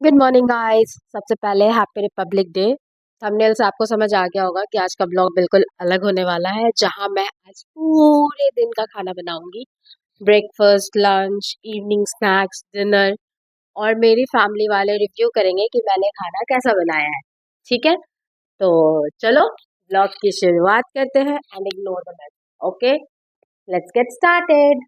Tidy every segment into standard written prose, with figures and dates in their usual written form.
Good morning guys. सबसे पहले happy Republic day. Thumbnail से आपको समझ आ गया होगा कि आज का ब्लॉग बिल्कुल अलग होने वाला है, जहां मैं आज पूरे दिन का खाना बनाऊंगी। Breakfast, lunch, evening snacks, dinner, और मेरी फैमिली वाले रिव्यू करेंगे कि मैंने खाना कैसा बनाया है। ठीक है, तो चलो ब्लॉग की शुरुआत करते हैं and ignore the mess. Okay, let's get started.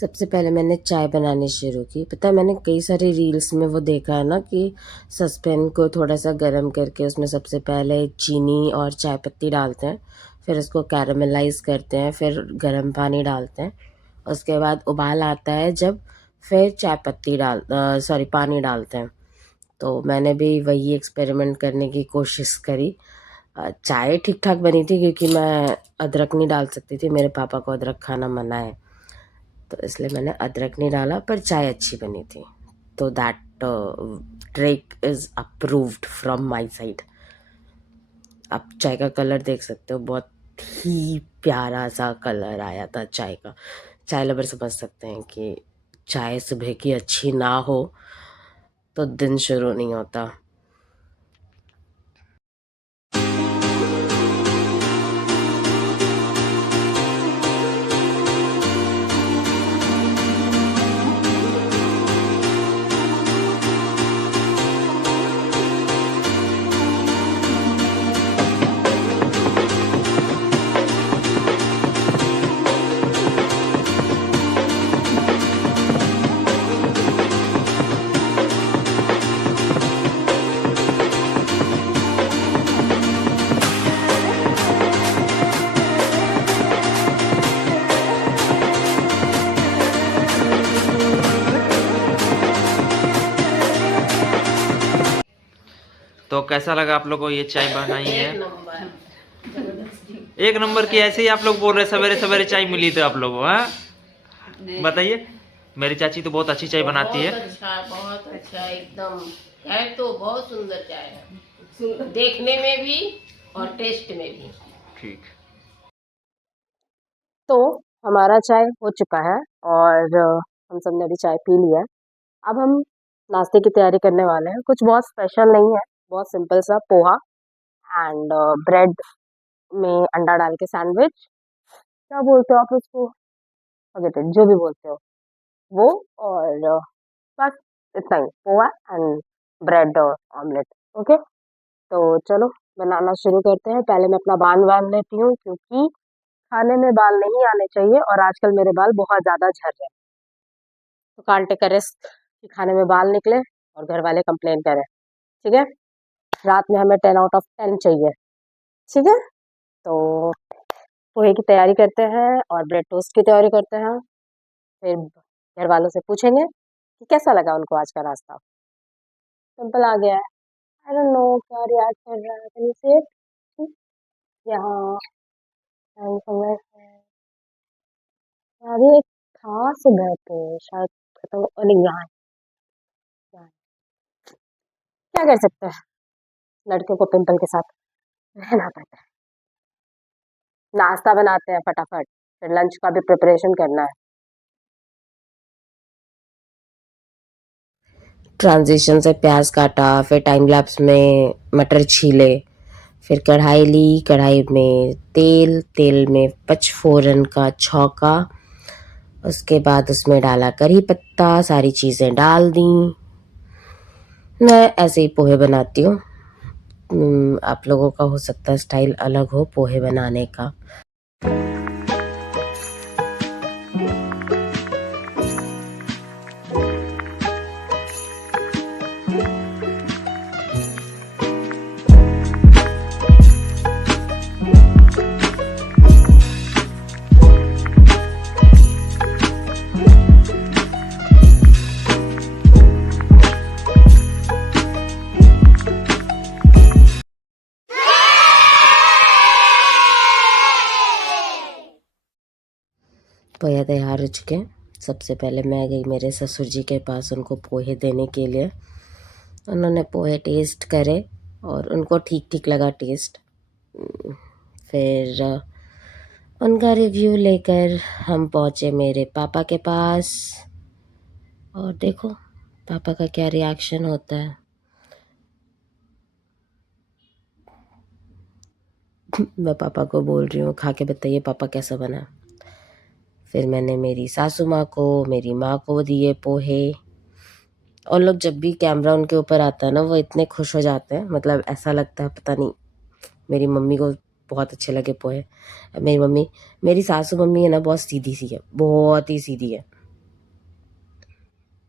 सबसे पहले मैंने चाय बनानी शुरू की। पता है, मैंने कई सारे रील्स में वो देखा है ना कि सस्पेन को थोड़ा सा गर्म करके उसमें सबसे पहले चीनी और चाय पत्ती डालते हैं, फिर उसको कैरामलाइज करते हैं, फिर गर्म पानी डालते हैं, उसके बाद उबाल आता है जब, फिर चाय पत्ती सॉरी पानी डालते हैं। तो मैंने भी वही एक्सपेरिमेंट करने की कोशिश करी। चाय ठीक ठाक बनी थी क्योंकि मैं अदरक नहीं डाल सकती थी, मेरे पापा को अदरक खाना मना है, तो इसलिए मैंने अदरक नहीं डाला, पर चाय अच्छी बनी थी। तो that trick is approved from my side. आप चाय का कलर देख सकते हो, बहुत ही प्यारा सा कलर आया था चाय का। चाय लवर समझ सकते हैं कि चाय सुबह की अच्छी ना हो तो दिन शुरू नहीं होता। तो कैसा लगा आप लोगों को ये चाय बनाई है? एक नंबर की। ऐसे ही आप लोग बोल रहे सवेरे सवेरे चाय मिली थी आप लोगों को, हाँ? बताइए। मेरी चाची तो बहुत अच्छी चाय बनाती है। बहुत अच्छा एकदम। है तो बहुत सुंदर चाय है, देखने में भी और टेस्ट में भी। ठीक। तो हमारा चाय हो चुका है और हम सब ने अभी चाय पी लिया है। अब हम नाश्ते की तैयारी करने वाले हैं। कुछ बहुत स्पेशल नहीं है, बहुत सिंपल सा पोहा एंड ब्रेड में अंडा डाल के सैंडविच, क्या बोलते हो आप उसको, फॉरगेट इट, जो भी बोलते हो वो। और बस इतना ही, poha and bread omelette. Okay, तो चलो बनाना शुरू करते हैं। पहले मैं अपना बाल बांध लेती हूँ क्योंकि खाने में बाल नहीं आने चाहिए, और आजकल मेरे बाल बहुत ज़्यादा झड़ रहे हैं। तो कांट टेक अ रिस्क कि खाने में बाल निकले और घर वाले कंप्लेन करें। ठीक है, रात में हमें 10 आउट ऑफ 10 चाहिए। ठीक है, तो पोहे की तैयारी करते हैं और ब्रेड टोस्ट की तैयारी करते हैं। फिर घर वालों से पूछेंगे कि कैसा लगा उनको आज का नाश्ता। सिंपल आ गया है। आई डोंट नो क्या रिएक्ट कर रहा है, कैन यू से इट? यहाँ समवेयर है। अभी एक था सुबह पे, शायद खत्म, नहीं यहाँ है, यहाँ है। क्या कर सकते हैं, लड़कियों को पिंपल के साथ रहना पड़ता है। नाश्ता बनाते हैं फटाफट, फिर लंच का भी प्रिपरेशन करना है। ट्रांजिशन से प्याज काटा, फिर टाइम लैप्स में मटर छीले, फिर कढ़ाई ली, कढ़ाई में तेल, तेल में पचफोरन का छौंका, उसके बाद उसमें डाला करी पत्ता, सारी चीज़ें डाल दी। मैं ऐसे ही पोहे बनाती हूँ। आप लोगों का हो सकता है स्टाइल अलग हो पोहे बनाने का। पोहे तैयार हो चुके हैं। सबसे पहले मैं गई मेरे ससुर जी के पास उनको पोहे देने के लिए। उन्होंने पोहे टेस्ट करे और उनको ठीक ठीक लगा टेस्ट। फिर उनका रिव्यू लेकर हम पहुँचे मेरे पापा के पास, और देखो पापा का क्या रिएक्शन होता है। मैं पापा को बोल रही हूँ खा के बताइए पापा कैसा बना। फिर मैंने मेरी सासू माँ को, मेरी माँ को दिए पोहे। और लोग जब भी कैमरा उनके ऊपर आता है ना, वो इतने खुश हो जाते हैं, मतलब ऐसा लगता है पता नहीं मेरी मम्मी को बहुत अच्छे लगे पोहे। मेरी सासू मम्मी है ना, बहुत सीधी सी है, बहुत ही सीधी है,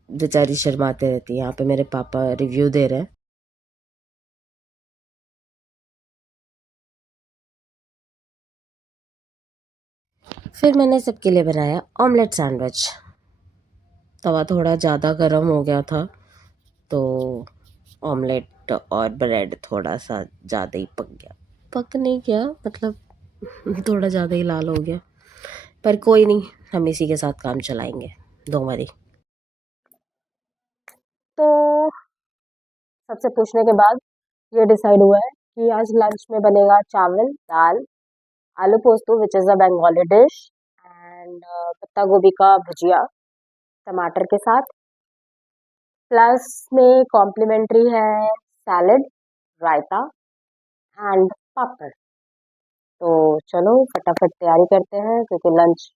बेचारी शर्माते रहती है। यहाँ पे मेरे पापा रिव्यू दे रहे हैं। फिर मैंने सबके लिए बनाया ऑमलेट सैंडविच। तवा थोड़ा ज़्यादा गर्म हो गया था, तो ऑमलेट और ब्रेड थोड़ा सा ज़्यादा ही पक गया। पक नहीं गया, मतलब थोड़ा ज़्यादा ही लाल हो गया, पर कोई नहीं, हम इसी के साथ काम चलाएंगे दो बारी। तो सबसे पूछने के बाद ये डिसाइड हुआ है कि आज लंच में बनेगा चावल, दाल, aloo posto which is a Bengali dish, and पत्ता गोभी का भुजिया टमाटर के साथ, प्लस में कॉम्प्लीमेंट्री है सैलड, रायता एंड पापड़। तो चलो फटाफट तैयारी करते हैं, क्योंकि लंच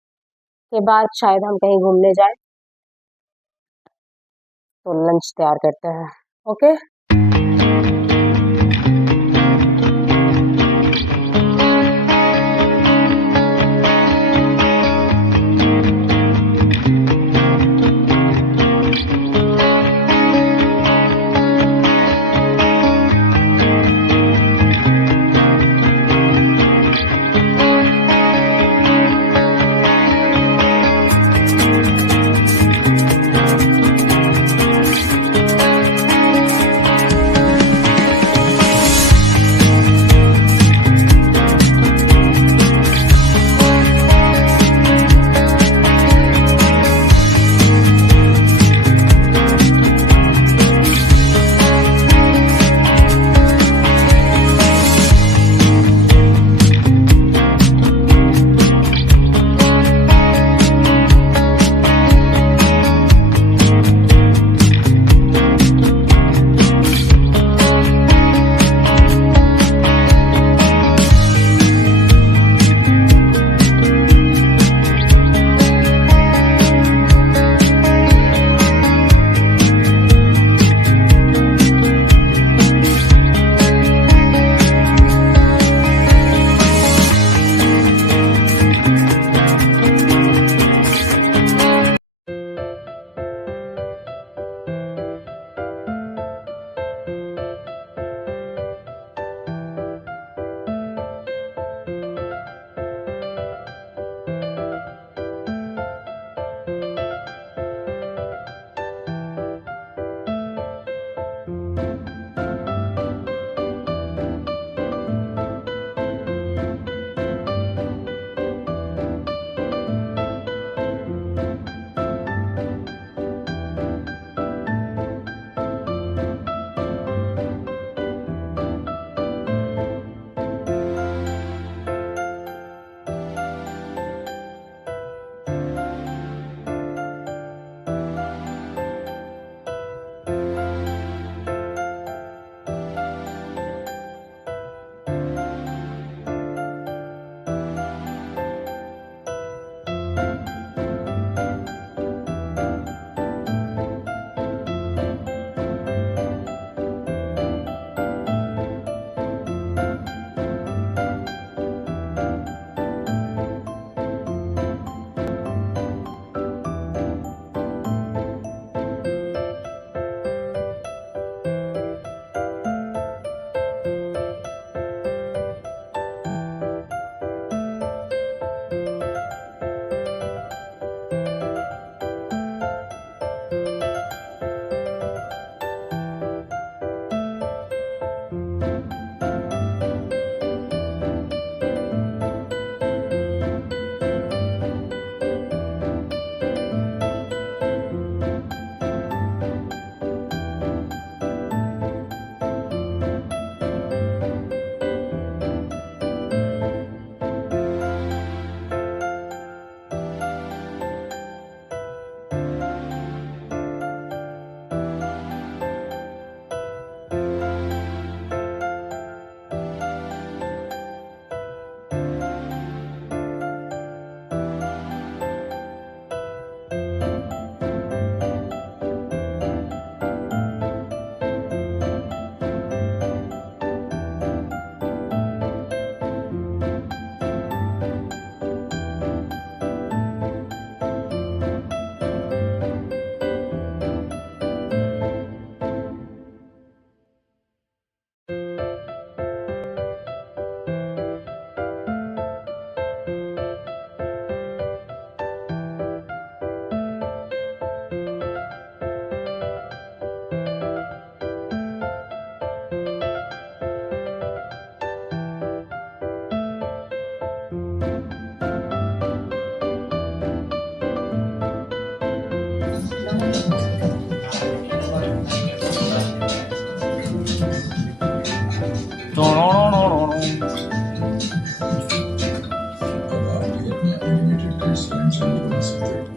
के बाद शायद हम कहीं घूमने जाएं। तो लंच तैयार करते हैं। ओके।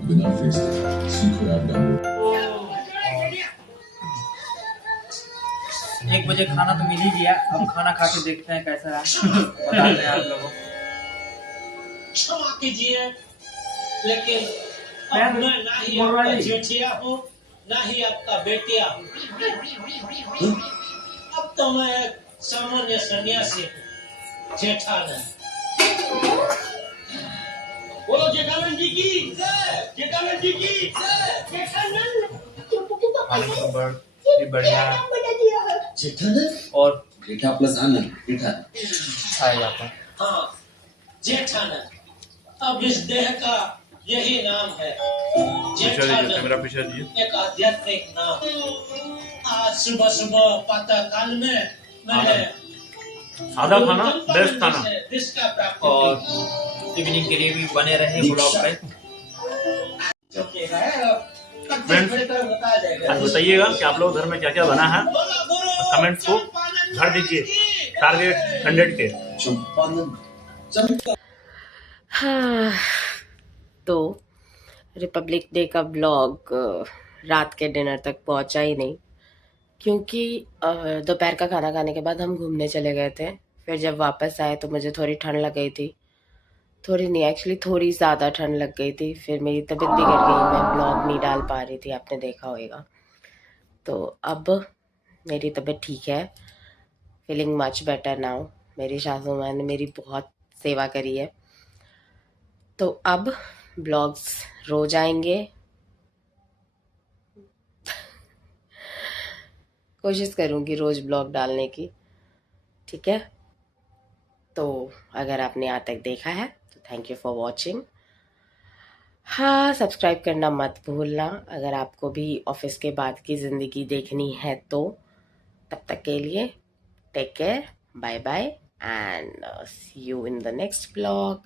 बिना फेस सीखो ऐप डाउनलोड। 1 बजे खाना तो मिल ही गया, अब खाना खा के देखते हैं कैसा रहा। बताते हैं आप लोगों को। क्षमा कीजिए, लेकिन अब मैं ना ही आपका जेठिया हूँ, ना ही आपका बेटिया हूँ। अब तो मैं एक सामान्य सन्यासी हूँ, जेठानंद। बोलो जेठानंद जी की जय, जेठानंद जी की जय, जेठानंद। बढ़िया जेठानंद और जेठा प्लस आनंद जेठा खाया जाता है। हाँ, जेठानंद। अब इस देह का यही नाम है, जेठानंद। एक आध्यात्मिक नाम। आज सुबह सुबह प्रातः काल में मैंने सादा खाना बेस्ट खाना, जिसका प्राप्त और इवनिंग के लिए भी बने रहे ब्लॉग पे। आज बताइएगा कि आप लोग घर में क्या क्या बना है, कमेंट्स को भर दीजिए। टारगेट 100 के। हाँ, तो रिपब्लिक डे का ब्लॉग रात के डिनर तक पहुंचा ही नहीं, क्योंकि दोपहर का खाना खाने के बाद हम घूमने चले गए थे। फिर जब वापस आए तो मुझे थोड़ी ठंड लग गई थी, थोड़ी नहीं एक्चुअली थोड़ी ज़्यादा ठंड लग गई थी। फिर मेरी तबीयत बिगड़ गई, मैं ब्लॉग नहीं डाल पा रही थी, आपने देखा होगा। तो अब मेरी तबीयत ठीक है, फीलिंग मच बेटर नाउ। मेरी सासू माँ ने मेरी बहुत सेवा करी है, तो अब ब्लॉग्स रोज आएंगे। कोशिश करूँगी रोज ब्लॉग डालने की, ठीक है। तो अगर आपने यहाँ तक देखा है तो थैंक यू फॉर वॉचिंग। हाँ, सब्सक्राइब करना मत भूलना अगर आपको भी ऑफिस के बाद की ज़िंदगी देखनी है तो। तब तक के लिए take care, bye bye and see you in the next blog.